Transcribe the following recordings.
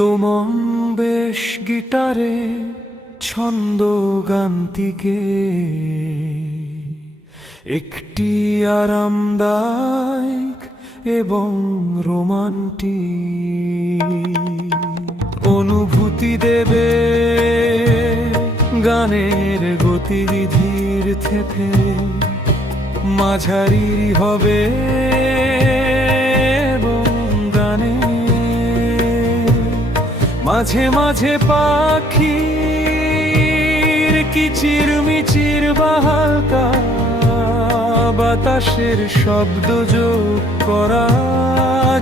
মন বেশ গিটারে ছন্দ গান্তিকে একটি আরামদায়ক এবং রোমান্টিক অনুভূতি দেবে গানের গতিবিধির থেকে মাঝারি হবে মাঝে মাঝে পাখির কিচির মিচির বাহালকা বাতাসের শব্দ যোগ করা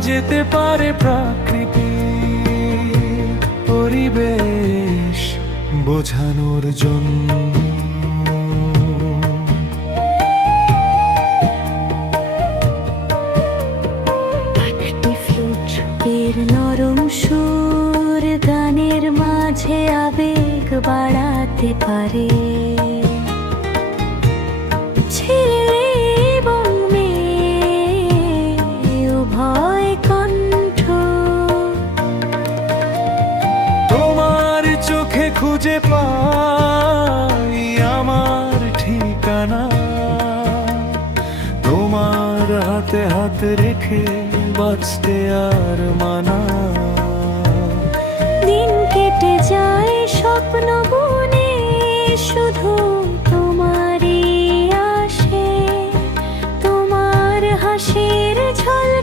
যেতে পারে প্রাকৃতিক পরিবেশ বোঝানোর জন্য। বাড়াতে পারে। উভয় চোখে খুঁজে পাই আমার ঠিকানা। তোমার হাতে হাত রেখে বাঁচতে আর মানা। হাসির ঝলকানিতে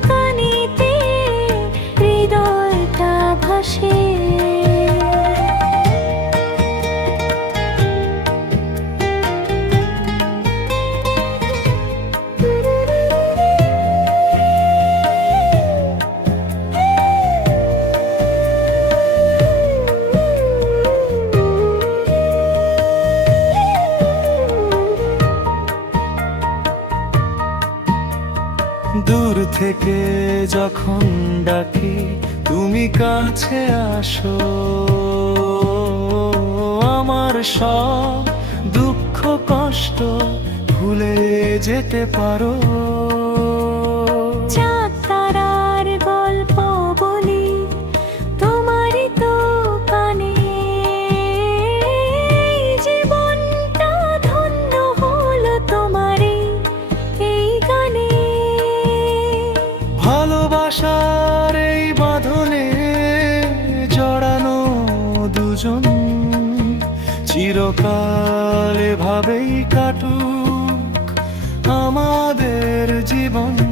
দূর থেকে যখন ডাকি তুমি কাছে আসো। আমার সব দুঃখ কষ্ট ভুলে যেতে পারো। ভালোবাসার এই বাঁধনে জড়ানো দুজন চিরকাল ভাবেই কাটুক আমাদের জীবন।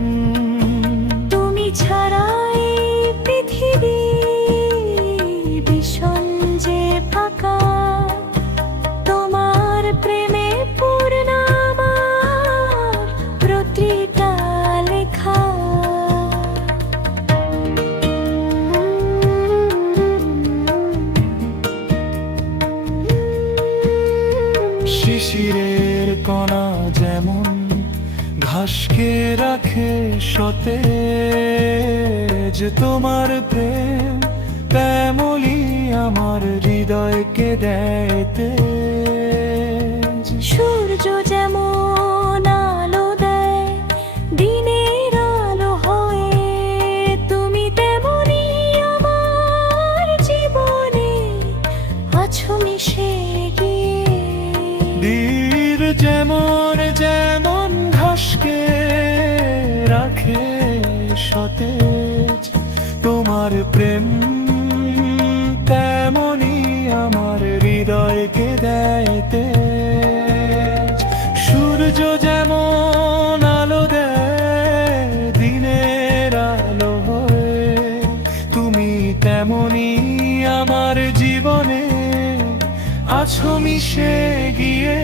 কণা যেমন ঘাসকে রাখে সতে যে তোমার প্রেম তেমনি আমার হৃদয়কে দেয় যেমন যেমন ঘাসকে রাখে সতেজ। তোমার প্রেম তেমনি আমার হৃদয়কে দেয় তেজ। সূর্য যেমন আলো দেয়, দিনের আলো হয়ে। তুমি তেমনি আমার জীবনে আছো মিশে গিয়ে।